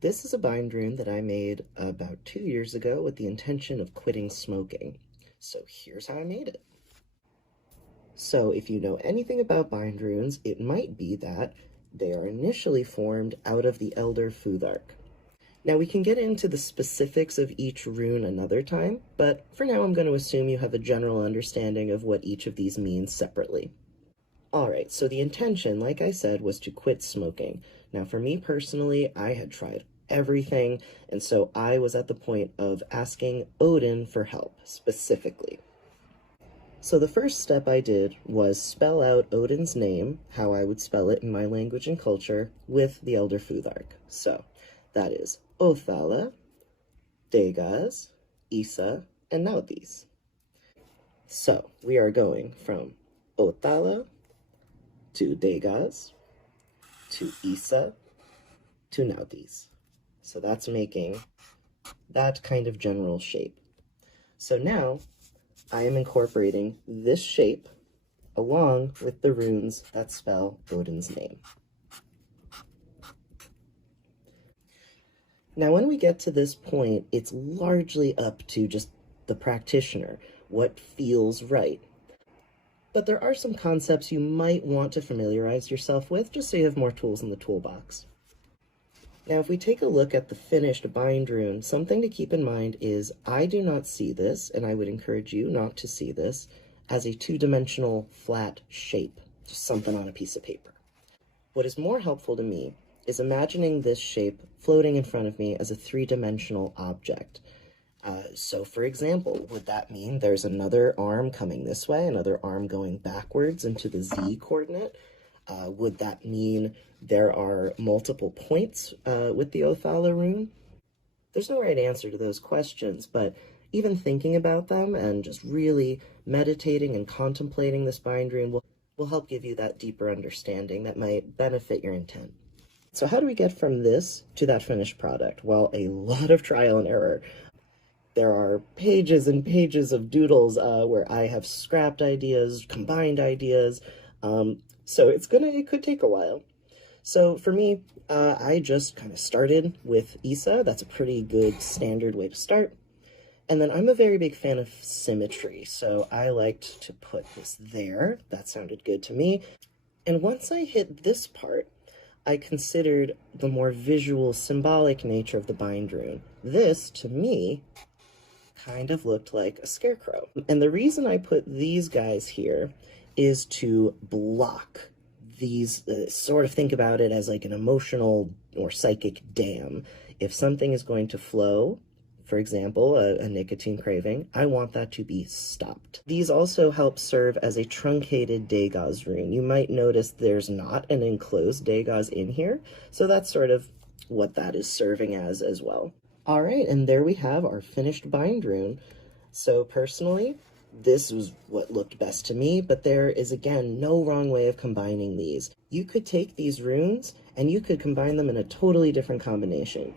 This is a Bindrune that I made about 2 years ago with the intention of quitting smoking. So here's how I made it. So if you know anything about Bindrunes, it might be that they are initially formed out of the Elder Futhark. Now we can get into the specifics of each rune another time, but for now I'm going to assume you have a general understanding of what each of these means separately. Alright, so the intention, like I said, was to quit smoking. Now for me personally, I had tried everything, and so I was at the point of asking Odin for help, specifically. So the first step I did was spell out Odin's name, how I would spell it in my language and culture, with the Elder Futhark. So that is Othala, Dagaz, Isa, and Naudis. So we are going from Othala to Dagaz to Isa to Naudis. So that's making that kind of general shape. So now I am incorporating this shape along with the runes that spell Odin's name. Now, when we get to this point, it's largely up to just the practitioner, what feels right. But there are some concepts you might want to familiarize yourself with, just so you have more tools in the toolbox. Now, if we take a look at the finished Bindrune, something to keep in mind is I do not see this, and I would encourage you not to see this, as a two-dimensional flat shape, just something on a piece of paper. What is more helpful to me is imagining this shape floating in front of me as a three-dimensional object. So for example, would that mean there's another arm coming this way, another arm going backwards into the Z coordinate? Would that mean there are multiple points with the Othala rune? There's no right answer to those questions, but even thinking about them and just really meditating and contemplating this Bindrune will help give you that deeper understanding that might benefit your intent. So how do we get from this to that finished product? Well, a lot of trial and error. There are pages and pages of doodles where I have scrapped ideas, combined ideas, so it could take a while. So for me, I just kind of started with Isa. That's a pretty good standard way to start. And then I'm a very big fan of symmetry, so I liked to put this there. That sounded good to me. And once I hit this part, I considered the more visual, symbolic nature of the Bindrune. This, to me, kind of looked like a scarecrow. And the reason I put these guys here is to block these, sort of think about it as like an emotional or psychic dam. If something is going to flow, for example, a nicotine craving, I want that to be stopped. These also help serve as a truncated Dagaz rune. You might notice there's not an enclosed Dagaz in here, so that's sort of what that is serving as well. All right, and there we have our finished Bindrune. So personally, this was what looked best to me, but there is, again, no wrong way of combining these. You could take these runes, and you could combine them in a totally different combination.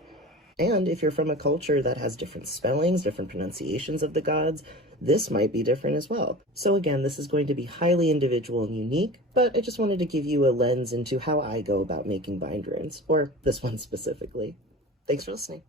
And if you're from a culture that has different spellings, different pronunciations of the gods, this might be different as well. So again, this is going to be highly individual and unique, but I just wanted to give you a lens into how I go about making Bindrunes, or this one specifically. Thanks for listening.